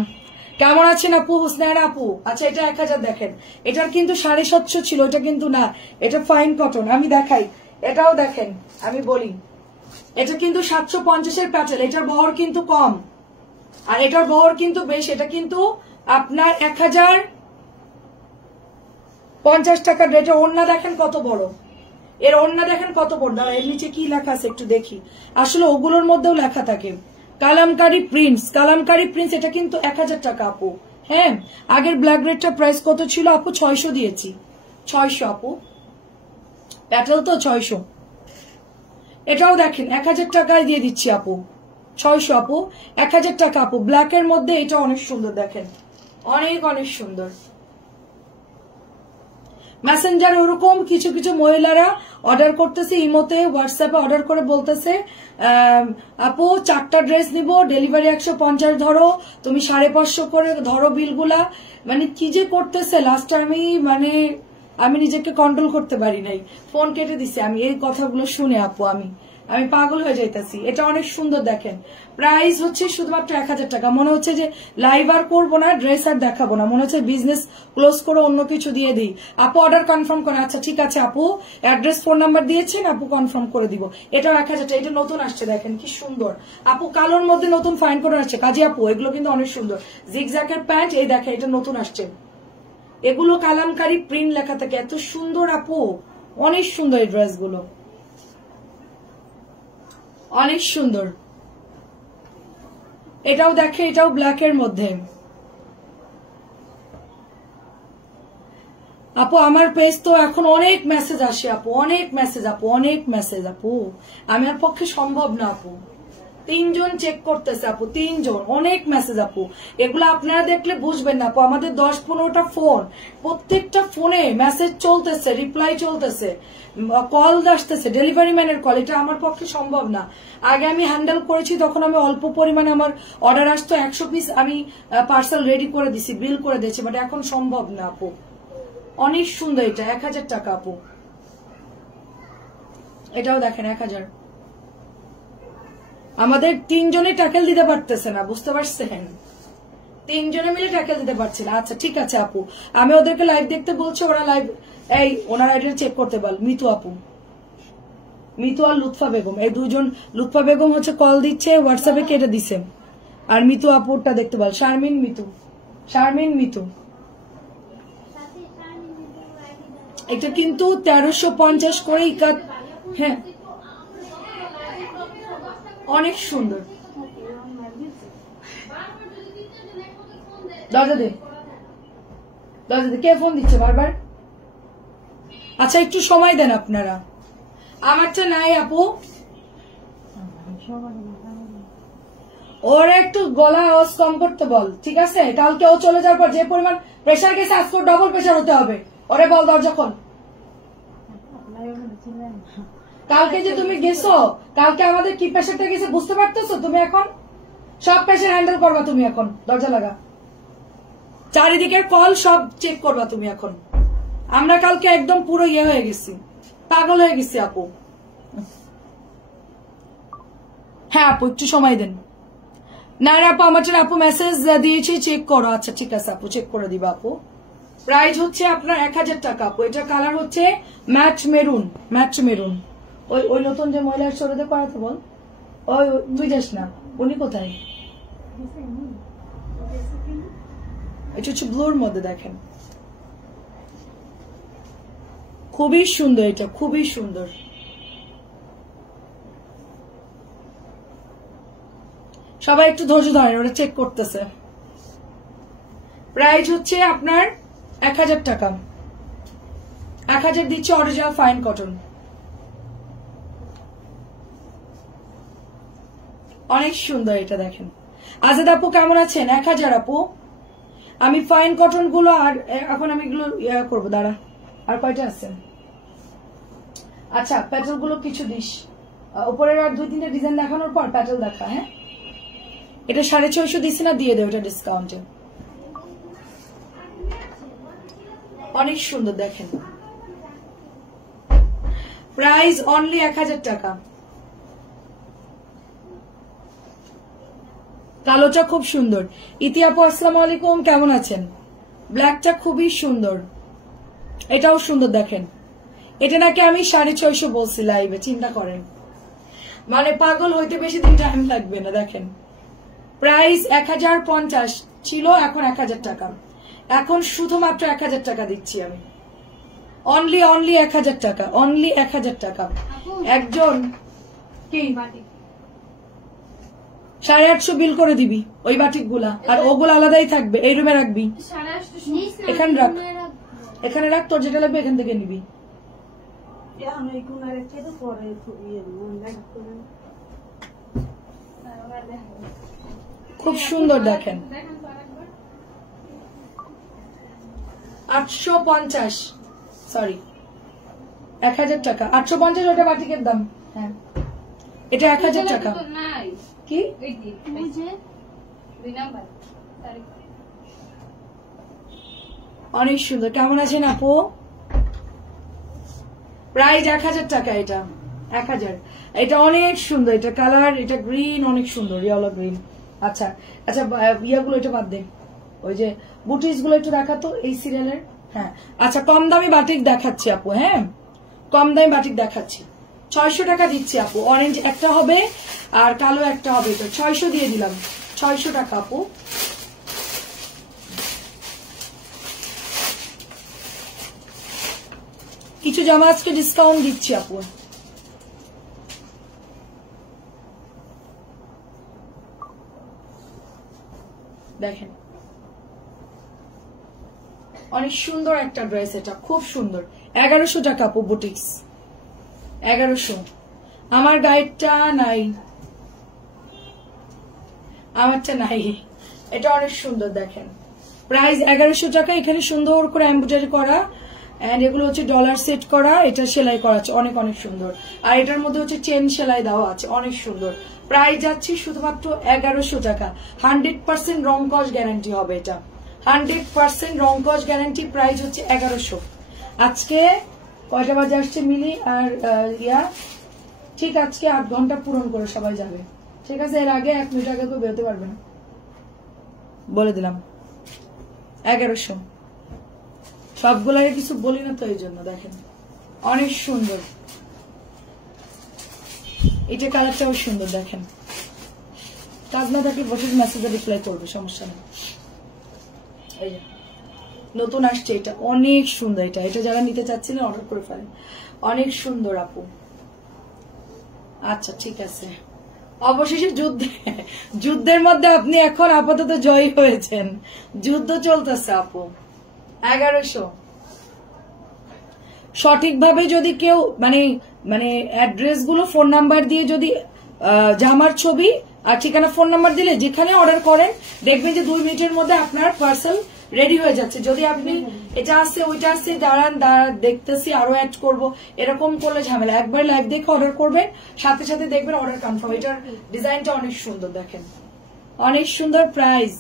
কেমন আছেন আপু? হুসনায়রা আপু। আচ্ছা এটা 1000 দেখেন, এটার কিন্তু 750 ছিল, এটা কিন্তু না, এটা ফাইন কটন। আমি দেখাই, এটাও দেখেন, আমি বলি এটা কিন্তু 750-এর প্যাটেল, এটার বহর কিন্তু কম আর এটার বহর কিন্তু বেশ। এটা কিন্তু আপনার 1050 টাকা। এটা ওড়না দেখেন কত বড়, এর ওড়না দেখেন কত বড়। দাঁড়া, এর নিচে কি লেখা আছে একটু দেখি, আসলে ওগুলোর মধ্যেও লেখা থাকে। কালামকারী প্রিন্স, কালামকারী প্রিন্স, এটা কিন্তু 1000 টাকা আপু। হ্যাঁ, আগের ব্ল্যাক রেডটা প্রাইস কত ছিল আপু? 600 দিয়েছি, 600 আপু। প্যাটেল তো 600। এটাও দেখেন 1000 টাকায় দিয়ে দিচ্ছি আপু, 600 আপু, 1000 টাকা আপু। ব্ল্যাকের মধ্যে এটা অনেক সুন্দর, দেখেন অনেক অনেক সুন্দর। মেসেঞ্জার ওরকম কিছু কিছু মহিলারা অর্ডার করতেছে, ইমোতে হোয়াটসঅ্যাপে অর্ডার করে বলতেছে আপু 4টা ড্রেস নিব, ডেলিভারি 150 ধরো, তুমি 550 করে ধরো বিলগুলা। মানে কি যে করতেছে, লাস্ট আমি নিজেকে কন্ট্রোল করতে পারি নাই, ফোন কেটে দিছি আমি এই কথাগুলো শুনে আপু। আমি পাগল হয়ে যাইতাছি। এটা অনেক সুন্দর, দেখেন প্রাইস হচ্ছে শুধুমাত্র 1000 টাকা। মনে হচ্ছে যে লাইভ আর করবো না, ড্রেস আর দেখাবো না, মনে হচ্ছে বিজনেস ক্লোজ করে অন্য কিছু দিয়ে দিই। আপু অর্ডার কনফার্ম করে, আচ্ছা ঠিক আছে আপু, অ্যাড্রেস ফোন নাম্বার দিয়েছেন আপু, কনফার্ম করে দিব। এটাও 1000 টাকা। এটা নতুন আসছে, দেখেন কি সুন্দর আপু, কালোর মধ্যে নতুন ফাইন করে আসছে কাজী আপু, এগুলো কিন্তু অনেক সুন্দর। জিগজ্যাগের প্যান্ট, এই দেখেন এটা নতুন আসছে, এগুলো কালামকারী প্রিন্ট লেখা থাকে, এত সুন্দর আপু, অনেক সুন্দর এই ড্রেসগুলো, অনেক সুন্দর। এটাও দেখে, এটাও ব্ল্যাকের মধ্যে আপু। আমার পেজ তো এখন অনেক মেসেজ আসে আপু, অনেক মেসেজ আপু, অনেক মেসেজ আপু, আমার পক্ষে সম্ভব না আপু। 3 জন চেক করতেছে আপু, 3 জন, অনেক মেসেজ আপু। এগুলো আপনারা দেখলে বুঝবেন না আপু, আমাদের 10-15টা ফোন, প্রত্যেকটা ফোনে মেসেজ চলতেছে, রিপ্লাই চলতেছে, কল আসতেছে, ডেলিভারি ম্যানের কল। এটা আমার পক্ষে সম্ভব না। আগে আমি হ্যান্ডেল করেছি, তখন আমি অল্প পরিমাণে আমার অর্ডার আসতো, 100 পিস আমি পার্সেল রেডি করে দিছি, বিল করে দিয়েছি, বাট এখন সম্ভব না আপু। অনেক সুন্দর, এটা 1000 টাকা আপু। এটাও দেখেন 1000। আমাদের 3 জনে ট্যাকেল দিতে পারতেছে না, বুঝতে পারছেন? 3 জনে মিলে ট্যাকেল দিতে পারছি না। আচ্ছা ঠিক আছে আপু, আমি ওদেরকে লাইভ দেখতে বলছি, ওরা লাইভ, এই ওনার আইডি চেক করতে বল। মিতু আপু, মিতু আর লুৎফা বেগম, এই 2 জন। লুৎফা বেগম হচ্ছে কল দিচ্ছে, হোয়াটসঅ্যাপে কেটে দিছে। আর মিতু আপুরটা দেখতে বল, শারমিন মিতু, শারমিন মিতু। এটা কিন্তু 1350 করে হ্যাঁ, অনেক সুন্দর। দরজা দে, দরজা দে, কে ফোন দিচ্ছে বারবার? আচ্ছা একটু সময় দেন আপনারা, আমারটা নাই আপু। ওর একটু গলা আওয়াজ কম করতে বল, ঠিক আছে? কালকে ও চলে যাওয়ার পর যে পরিমাণ প্রেশার গেছে, আজকে ডবল প্রেশার হতে হবে। ওরে বল দরজা খোল। কালকে যে তুমি গেছো, কালকে আমাদের কি প্রেশারটা গেছে বুঝতে পারতেছো তুমি? এখন সব প্রেশার হ্যান্ডেল করবা তুমি, এখন দরজা লাগা, চারিদিকের কল সব চেক করবা তুমি এখন। আমরা কালকে একদম পুরো ইয়ে হয়ে গেছি, পাগল হয়ে গেছি আপু। হ্যাঁ আপু একটু সময় দেন। না আপু, আমার আপু মেসেজ দিয়েছি, চেক করো। আচ্ছা ঠিক আছে আপু, চেক করে দিবা আপু। প্রাইস হচ্ছে আপনার 1000 টাকা আপু। এটা কালার হচ্ছে ম্যাট মেরুন, ম্যাট মেরুন। ওই নতুন যে মহিলার সরদে করাতে বল, ওই তুই যাস না, উনি কোথায়? এটা হচ্ছে ব্লুর মধ্যে, দেখেন খুবই সুন্দর, এটা খুবই সুন্দর। সবাই একটু ধৈর্য ধরেন, ওরা চেক করতেছে। প্রাইস হচ্ছে আপনার 1000 টাকা, 1000 দিচ্ছে অরিজিনাল ফাইন কটন। অনেক সুন্দর এটা, দেখেন। আজাদ আপু কেমন আছেন? 1000 আপু। আমি ফাইন কটন গুলো আর এখন আমি এগুলো করবো, দাঁড়া। আর কয়টা আছে? আচ্ছা প্যাটেল গুলো কিছু দিস, উপরের আর 2-3টা ডিজাইন দেখানোর পর প্যাটেল দেখা। হ্যাঁ, এটা 650 দিছি না, দিয়ে দেব এটা ডিসকাউন্টে। অনেক সুন্দর, দেখেন প্রাইস অনলি 1000 টাকা। কালোটা খুব সুন্দর। ইতি আপু আসসালামু আলাইকুম, কেমন আছেন? ব্ল্যাকটা খুবই সুন্দর, এটাও সুন্দর, দেখেন। এটা নাকি আমি 650 বলছি লাইভে, চিন্তা করেন। মানে পাগল হইতে বেশি দিন টাইম লাগবে না। দেখেন প্রাইস 1050 ছিল, এখন 1000 টাকা। এখন শুধুমাত্র 1000 টাকা দিচ্ছি আমি, অনলি 1000 টাকা, অনলি 1000 টাকা। একজন কি 850 বিল করে দিবি ওই বাটিক গুলা, আর ওগুলো আলাদাই থাকবে, এই রুমে রাখবি। এখানে রাখ, এখানে রাখ, তোর যেটা লাগবে এখান থেকে নিবি। খুব সুন্দর দেখেন, 850, সরি 1000 টাকা, 850 ওটা বাটিকের দাম। হ্যাঁ এটা 1000 টাকা। কি অনেক সুন্দর, কেমন আছেন আপু? প্রাইস 1000 টাকা, এটা 1000। এটা অনেক সুন্দর, এটা কালার, এটা গ্রিন, অনেক সুন্দর, ইয়েলো গ্রিন। আচ্ছা আচ্ছা, ইয়াগুলো এটা বাদ দে, ওই যে বুটিস গুলো একটু দেখাতো এই সিরিয়ালের। হ্যাঁ আচ্ছা, কম দামি বাটিক দেখাচ্ছি আপু। হ্যাঁ কম দামি বাটিক দেখাচ্ছি, 600 টাকা দিচ্ছি আপু। অরেঞ্জ একটা হবে আর কালো একটা হবে, তো 600 দিয়ে দিলাম, 600 টাকা আপু। কিছু জামা আজকে ডিসকাউন্ট দিচ্ছি আপু। দেখেন অনেক সুন্দর একটা ড্রেস, এটা খুব সুন্দর, 1100 টাকা আপু বুটিক্স, 1100। আমার গাইডটা নাই, আমারটা নাই, এটা অনেক সুন্দর দেখেন, প্রাইস 1100 টাকা। এখানে সুন্দর করে এমব্রয়ডারি করা, এন্ড এগুলো হচ্ছে ডলার সেট করা, এটা সেলাই করা আছে, অনেক অনেক সুন্দর। আর এটার মধ্যে হচ্ছে চেন সেলাই দেওয়া আছে, অনেক সুন্দর। প্রাইস যাচ্ছে শুধুমাত্র 1100 টাকা। 100% রং কস গ্যারান্টি হবে এটা, 100% রং কস গ্যারান্টি। প্রাইস হচ্ছে 1100। আজকে কয়টা বাজে আসছে মিলি আর ইয়া? ঠিক আজকে 8 ঘন্টা পূরণ করে সবাই যাবে, ঠিক আছে? এর আগে 1 মিনিট আগে কেউ বেরোতে পারবে না, বলে দিলাম। 1100 সবগুলারে কিছু বলি না তো এই জন্য। দেখেন অনেক সুন্দর, এটা কালারটাও সুন্দর। দেখেন কাজ না থাকলে বসে মেসেজে রিপ্লাই করবে, সমস্যা নেই। এই যে নতুন আসছে, এটা অনেক সুন্দর, এটা এটা যারা নিতে চাচ্ছিলেন অর্ডার করে ফেলেন, অনেক সুন্দর আপু। আচ্ছা ঠিক আছে, অবশেষে যুদ্ধের মধ্যে আপনি এখন আপাতত জয়ী হয়েছেন, যুদ্ধ চলতেছে আপু। 1100 সঠিকভাবে যদি কেউ মানে মানে অ্যাড্রেস গুলো ফোন নাম্বার দিয়ে যদি জামার ছবি আর ঠিকানা ফোন নাম্বার দিলে যেখানে অর্ডার করেন দেখবেন যে 2 মিনিটের মধ্যে আপনার পার্সেল রেডি হয়ে যাচ্ছে। যদি আপনি এটা আসছে ওইটা আসছে দাঁড়ান দেখতেছি আরো অ্যাড করব এরকম করলে ঝামেলা। একবার লাইভ দেখে অর্ডার করবেন, সাথে সাথে দেখবেন অর্ডার কনফার্ম। এটার ডিজাইনটা অনেক সুন্দর, দেখেন অনেক সুন্দর। প্রাইস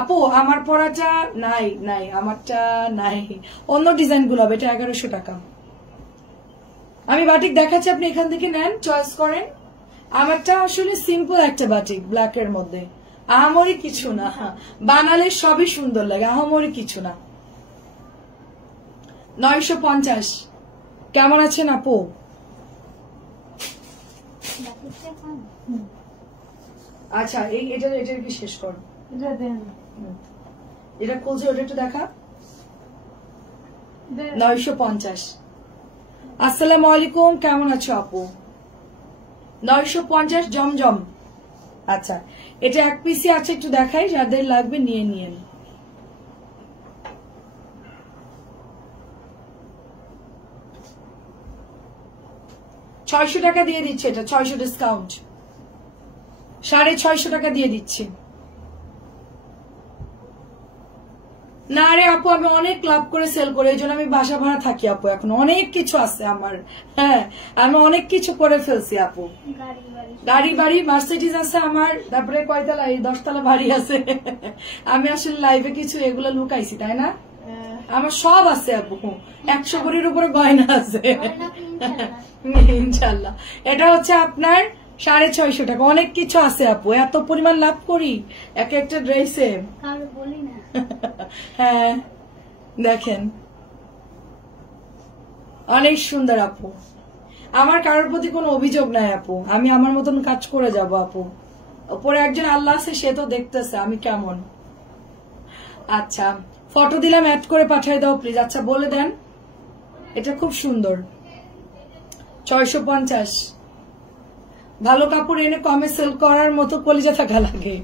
আপু আমার পরাটা নাই, নাই আমারটা নাই, অন্য ডিজাইন গুলো হবে। এটা 1100 টাকা। আমি বাটিক দেখাচ্ছি, আপনি এখান থেকে নেন, চয়েস করেন। আমারটা আসলে সিম্পল একটা বাটিক, ব্ল্যাক এর মধ্যে, আহামরি কিছু না, বানালে সবই সুন্দর লাগে, আহামরি কিছু না। 950। কেমন আছেন আপু? আচ্ছা এটা কি শেষ কর, এটা খুলছে, ওটা একটু দেখা। 950। আসসালামু আলাইকুম, কেমন আছো আপু? 950 জমজম। আচ্ছা এটা 1 পিসি আছে, একটু দেখাই, যাদের লাগবে নিয়ে নিয়েন। টাকা দিয়ে দিচ্ছে, এটা 600 ডিসকাউন্ট, 650 টাকা দিয়ে দিচ্ছি। না রে আপু, আমি অনেক লাভ করে সেল করি, এই জন্য আমি বাসা ভাড়া থাকি আপু। এখন অনেক কিছু আছে আমার, হ্যাঁ আমি অনেক কিছু করে ফেলছি আপু। গাড়ি বাড়ি মার্সিডিজ আছে আমার, তারপরে কয়তলা, এই 10 তলা বাড়ি আছে। আমি আসলে লাইভে কিছু এগুলো লুকাইছি, তাই না? আমার সব আছে আপু, 100 কোটির উপরে গয়না আছে ইনশাল্লাহ। এটা হচ্ছে আপনার 650 টাকা, অনেক কিছু আছে আপু, এত পরিমাণ লাভ করি এক একটা ড্রেসে। হ্যাঁ দেখেন অনেক সুন্দর আপু। আমার কারোর প্রতি কোনো অভিযোগ নাই আপু, আমি আমার মতন কাজ করে যাব আপু। উপরে একজন আল্লাহ আছে, সে তো দেখতেছে আমি কেমন। আচ্ছা ফটো দিলাম, অ্যাড করে পাঠিয়ে দাও প্লিজ। আচ্ছা বলে দেন, এটা খুব সুন্দর। 650। ভালো কাপড় এনে কমে সেল করার মতো কলিজা থাকা লাগে।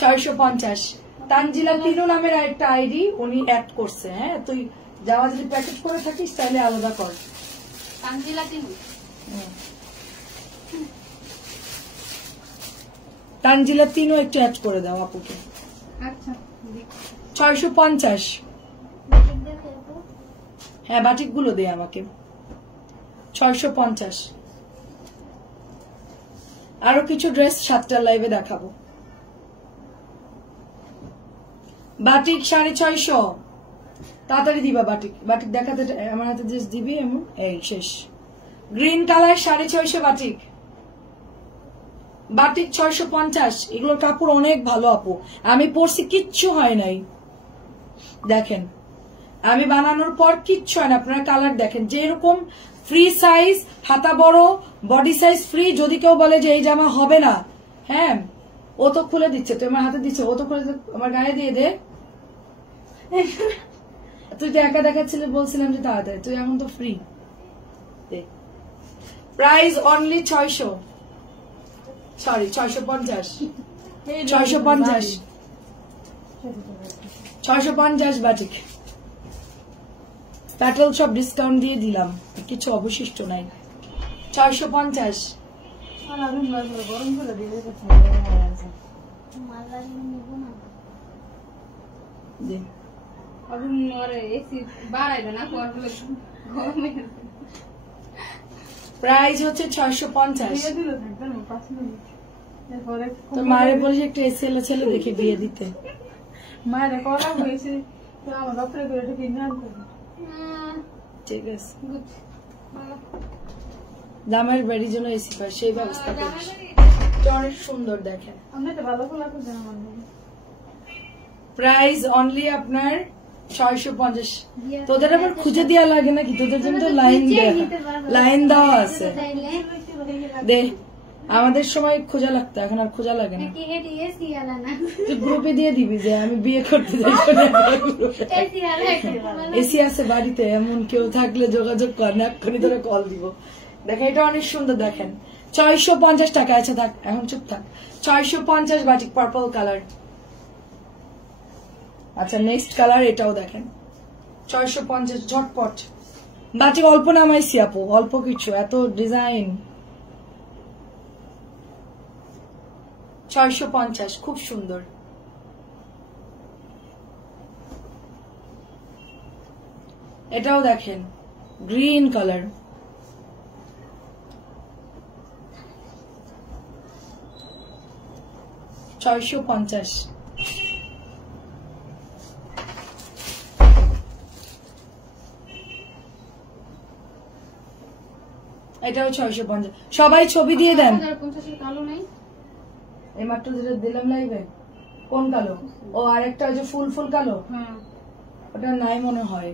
650। তানজিলা তিনু নামের একটা আইডি উনি অ্যাড করছে। হ্যাঁ, তুই যাওয়া যদি প্যাকেট করে থাকিস তাহলে আলাদা কর। তানজিলা তিনু, তানজিলা তিনু একটু অ্যাড করে দাও আপুকে। আচ্ছা 650। হ্যাঁ, বাটিক গুলো দে আমাকে। 650। আরো কিছু ড্রেস 7টার লাইভে দেখাবো। বাটিক 650। তাড়াতাড়ি দিবা বাটিক। বাটিক দেখাতে আমার হাতে ড্রেস দিবি এমন। এই শেষ। Green colour 650 batik. বাটিক 650। এগুলোর কাপড় অনেক ভালো আপু, আমি পরছি কিচ্ছু হয় নাই। দেখেন আমি বানানোর পর কিচ্ছু হয় না। আপনারা কালার দেখেন, যেরকম ফ্রি সাইজ, হাতা বড়, বডি সাইজ ফ্রি। যদি কেউ বলে যে এই জামা হবে না, হ্যাঁ ও তো খুলে দিচ্ছে, তুই আমার হাতে দিচ্ছে, ও তো খুলে আমার গায়ে দিয়ে দে। তুই তো একা দেখাচ্ছিলে, বলছিলাম যে তাড়াতাড়ি, তুই এখন তো free. Price only 600, sorry 650। 650 650 batik. Patel সব ডিসকাউন্ট দিয়ে দিলাম, কিছু অবশিষ্ট নাই। 650। গরম করে দিয়ে দে। প্রাইস হচ্ছে 650। তো মারে বলিস একটা ছেলে ছেলে দেখে বিয়ে দিতে। মায়ের করা হয়েছে, আমার বাপরে করে এটা কিনে আনতে। ঠিক আছে, জামাইয়ের বাড়ির জন্য এসি পাই, সেই ব্যবস্থা করিস। অনেক সুন্দর দেখেন। আমি তো ভালো ফুল আছে আমার। প্রাইস অনলি আপনার 650। তোদের আবার খুঁজে দেওয়া লাগে নাকি? তোদের জন্য তো লাইন দেওয়া আছে। দে, আমাদের সময় খোঁজা লাগতো, এখন আর খোঁজা লাগে না। তুই গ্রুপে দিয়ে দিবি যে আমি বিয়ে করতে যাই। এসি আছে বাড়িতে, এমন কেউ থাকলে যোগাযোগ কর না, এক্ষুনি ধরে কল দিব। দেখেন এটা অনেক সুন্দর, দেখেন 650 টাকা আছে। থাক এখন চুপ থাক। 650 বাটিক, পার্পল কালার। আচ্ছা নেক্সট কালার এটাও দেখেন, 650 ঝটপট। বাটিক অল্প নামাইছি আপু, অল্প কিছু, এত ডিজাইন। 650 খুব সুন্দর। এটাও দেখেন গ্রিন কালার। 650। এটাও 650। সবাই ছবি দিয়ে দেন। এই মাত্র যেটা দিলাম লাইভে, কোন কালো? ও আরেকটা ওই যে ফুল ফুল কালো, ওটা নাই মনে হয়।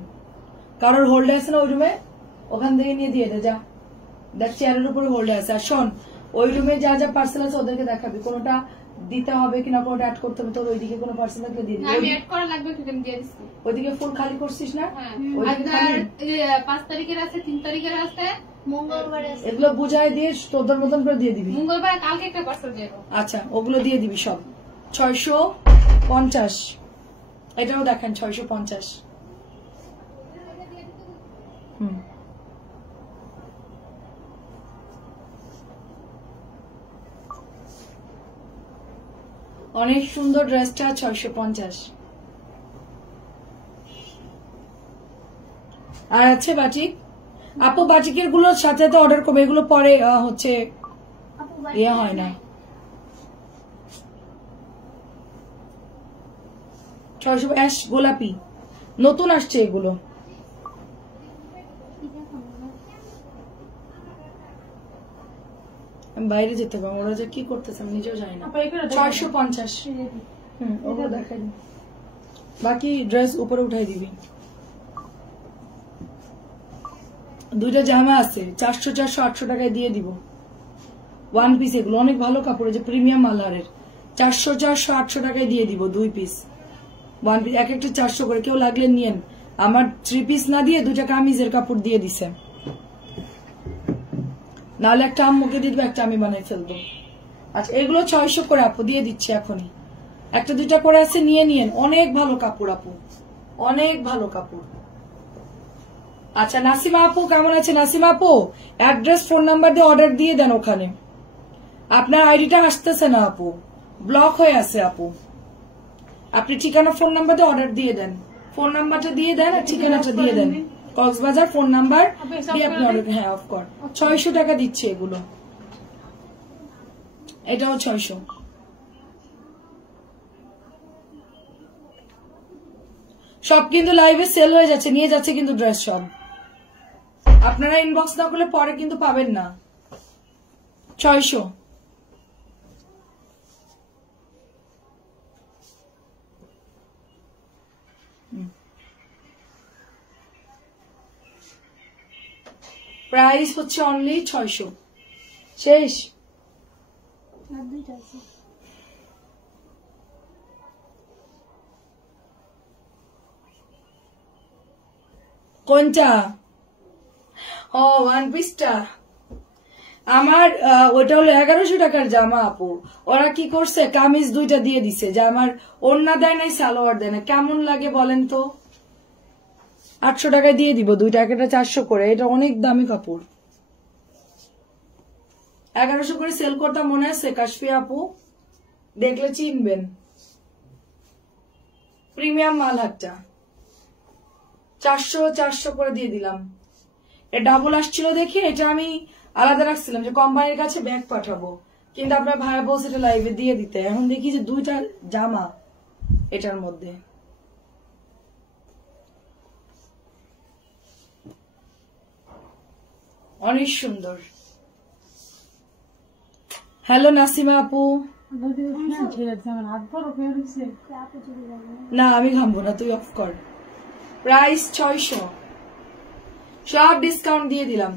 কারোর হোল্ডে আছে না ওই রুমে, ওখান থেকে নিয়ে দিয়ে দে যা। দেখ চেয়ারের উপরে হোল্ডে আছে। আর শোন, ওই রুমে যা যা পার্সেল আছে ওদেরকে দেখাবি, কোনটা দিতে হবে কিনা, কোনটা অ্যাড করতে হবে। তোর ওইদিকে কোনো পার্সেল থাকলে দিয়ে দিবি। ওইদিকে ফুল খালি করছিস না? ওইদিকে 5 তারিখের আছে, 3 তারিখের আছে, মঙ্গলবারে আছে। এগুলো বুঝাই দিয়ে তোদের মতন করে দিয়ে দিবি। মঙ্গলবার কালকে একটা পার্সেল দিয়ে দেব। আচ্ছা ওগুলো দিয়ে দিবি সব। 650। এটাও দেখেন 650। অনেক সুন্দর ড্রেসটা 650। আর আছে বাটিক আপু, বাটিকের গুলো সাথে সাথে অর্ডার করবে, এগুলো পরে হচ্ছে ইয়ে হয় না। 650 গোলাপি নতুন আসছে এগুলো। আমি বাইরে যেতে পারবো, ওরা যে কি করতেছে আমি নিজেও জানি না। 650। ওগুলো দেখাই, বাকি ড্রেস উপরে উঠাই দিবি। দুইটা জামা আছে 400 400 800 টাকায় দিয়ে দিব। ওয়ান পিস, এগুলো অনেক ভালো কাপড়, যে প্রিমিয়াম মালারের। 400 400 800 টাকায় দিয়ে দিব 2 পিস। ওয়ান পিস এক একটা 400 করে, কেউ লাগলে নিয়েন। আমার 3 পিস না দিয়ে 2টা কামিজের কাপড় দিয়ে দিছে। নাহলে একটা আম্মুকে দিয়ে দিবে, একটা আমি বানাই ফেলবো। আচ্ছা এগুলো 600 করে আপু, দিয়ে দিচ্ছি এখনই। একটা দুইটা করে আছে, নিয়ে নিয়েন। অনেক ভালো কাপড় আপু, অনেক ভালো কাপড়। আচ্ছা নাসিমা আপু কেমন আছে? নাসিমা আপু অ্যাড্রেস ফোন নাম্বার দিয়ে অর্ডার দিয়ে দেন ওখানে। আপনার আইডিটা আসতেছে না আপু, ব্লক হয়ে আছে আপু। আপনি ঠিকানা ফোন নাম্বার দিয়ে অর্ডার দিয়ে দেন, ফোন নাম্বারটা দিয়ে দেন আর ঠিকানাটা দিয়ে দেন। কক্সবাজার ফোন নাম্বার দিয়ে আপনি অর্ডার। হ্যাঁ অফকোর্স 600 টাকা দিচ্ছে এগুলো, এটাও 600। সব কিন্তু লাইভে সেল হয়ে যাচ্ছে, নিয়ে যাচ্ছে কিন্তু ড্রেস সব। আপনারা ইনবক্স না করলে পরে কিন্তু পাবেন না। 600। প্রাইস হচ্ছে অনলি 600। শেষ। আর দুইটা আছে। কোনটা? ও ওয়ান পিসটা আমার ওটা হলো 1100 টাকার জামা আপু। ওরা কি করছে, কামিজ দুইটা দিয়ে দিছে, যে আমার ওড়না দেয় নাই, সালোয়ার দেয় না। কেমন লাগে বলেন তো? 800 টাকায় দিয়ে দিব দুইটা, একটা 400 করে। এটা অনেক দামি কাপড়। 1100 করে সেল করতাম মনে আছে কাশফি আপু? দেখলে চিনবেন। প্রিমিয়াম মাল হাটটা 400 করে দিয়ে দিলাম। এ ডাবল আসছিল দেখে এটা আমি আলাদা রাখছিলাম, যে কোম্পানির কাছে ব্যাগ পাঠাবো, কিন্তু আপনার ভাই বলছে এটা লাইভে দিয়ে দিতে। এখন দেখি যে দুইটা জামা এটার মধ্যে। অনেক সুন্দর। হ্যালো নাসিমা আপু। না আমি ঘামবো না, তুই অফ কর। প্রাইস 600, সব ডিসকাউন্ট দিয়ে দিলাম।